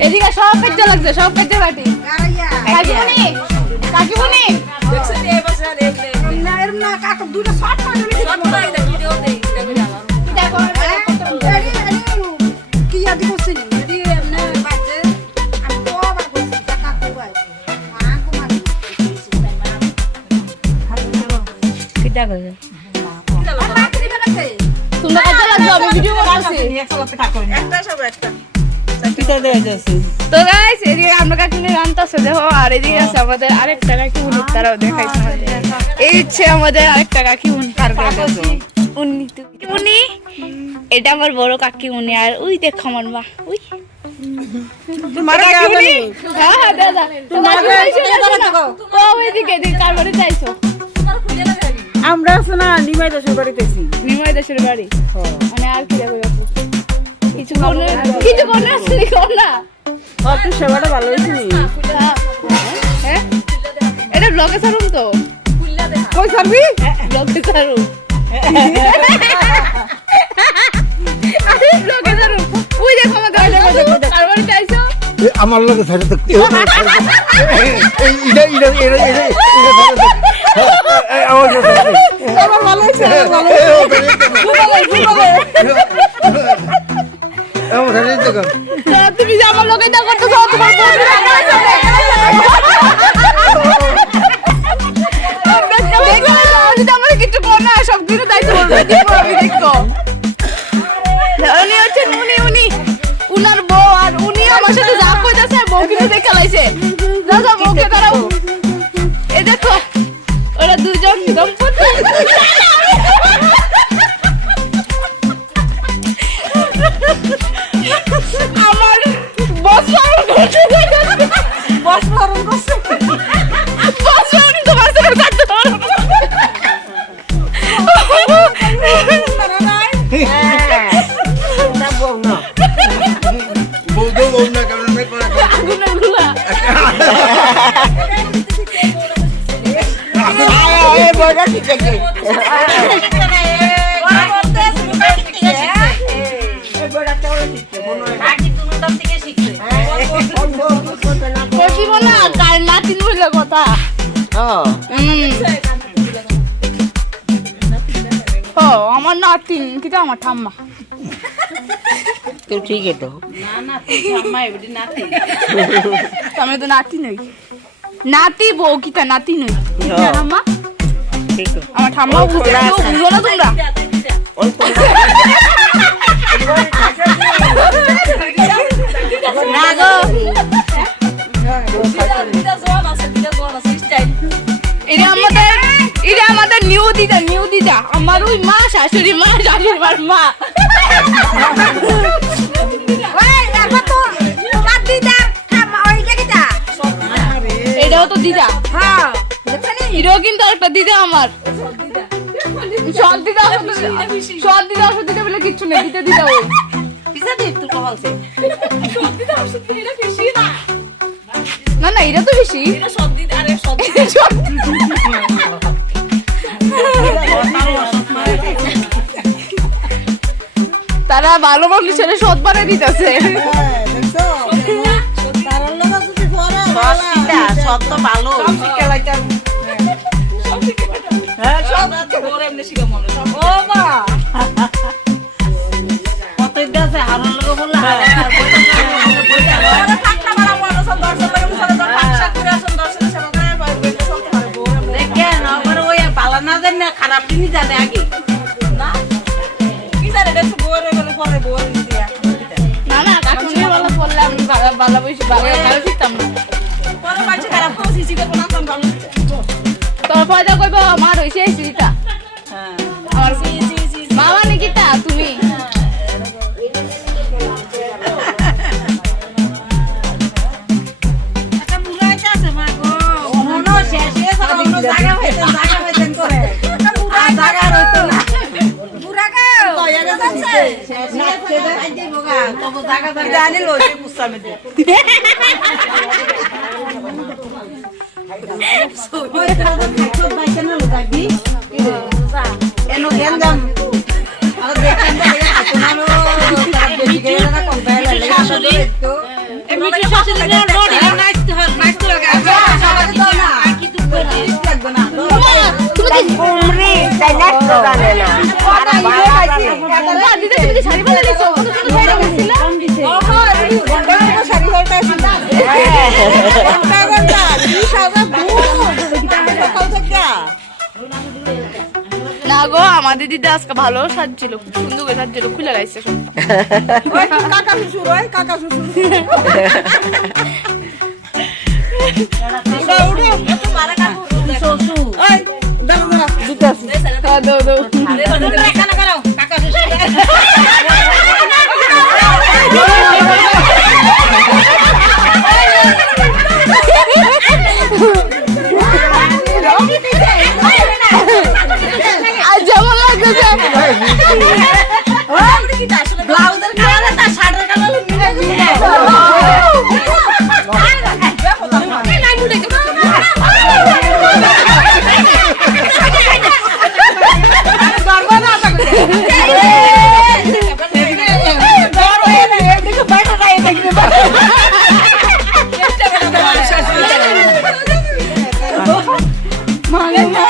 এদিকে সব পেটে লাগছে সব পেটে বাটি। কাকিমুনি কাকিমুনি। আমি ভিডিও করতেছি। পিঠা দেওয়া যাচ্ছে তো গাইস এদিকে আমরা কাকিমুনি রান্তাছে দেখো আর এদিকে আছে আমাদের আরেকটা কাকিমুনি তারাও দেখাইছে এই হচ্ছে আমাদের আরেকটা কাকিমুনি উনি। উনি এটা আমার বড় কাকিমুনি আর ওই দেখো আমার মা হ্যাঁ হ্যাঁ আমরা আছে না। নিমাই দাসের বাড়িতে নিমাই দেশের বাড়ি? মানে আর কি দেখো কিছু কোনে কিছু কোন না আর তুই সেবাটা ভালো হয়েছে নি? হ্যাঁ? এটা ব্লগে সারুম তো। কই ছাড়বি? ব্লগে সারুম আরে ব্লগে সারুম ওই দেখো আমাদের কার বাড়ি আমার লগে ছেড়ে তো আমার ভালো হয়েছে ভালো। তুমি যে আমার লগে যা করতেছো তোমার বন্ধুরা আমার কিছু কোনা সব কিছু দায়িত্ব আমি দেখব। উনি হচ্ছেন, উনি উনি। উনার বউ আর উনি আমার সাথে যা কইতাছে বউ কিন্তু দেখে লাইছে। বলে কথা হ্যাঁ। ও আমার নাতিন কিন্তু আমার ঠাম্মা তো ঠিক তো আমি তো নাতি নই নাতি বউ কিতা নাতি নই হ্যাঁ। ঠাম্মা ঠিক আছে আমার ঠাম্মা বুঝে কেউ বুঝো না তোমরা? না গো। এটা আমাদের এটা আমাদের নিউ দিদা নিউ দিদা। আমার ওই মা শাশুড়ি মা শাশুড়ি মার মা। এটাও তো দিদা। এটাও কিন্তু একটা দিদা আমার। সৎ দিদা সৎ দিদা। অসৎ দিদা বলে কিচ্ছু নেই দিদা দিদা ওই না। না এটা তো বেশি। তারা ভালো মানুষের সৎ বানায় দিতেছে। সত্য ভালো। হ্যাঁ সব ও মা কত আছে হারার লোক বললা দেখেন আবার ওই না জানি না খারাপ জিনিস জানে আগে না না কাকুনি ভালো বললে আমি ভালো ভালো বেশি ভালো ভালো শিখতাম না পয়দা কইব মার হইছে এই সিটা আমার মামা তুমি? দেখেন তো আপনারও বেশি গেলে না। কম পাইলে লাগে কুমড়ি তাই না তো জানে না দিদি তুমি শাড়ি পরে দিছো গো আমাদের দিদি আজকে ভালো সাজছিল সুন্দর করে সাজছিল খুলে গাইছে কাকা দাও না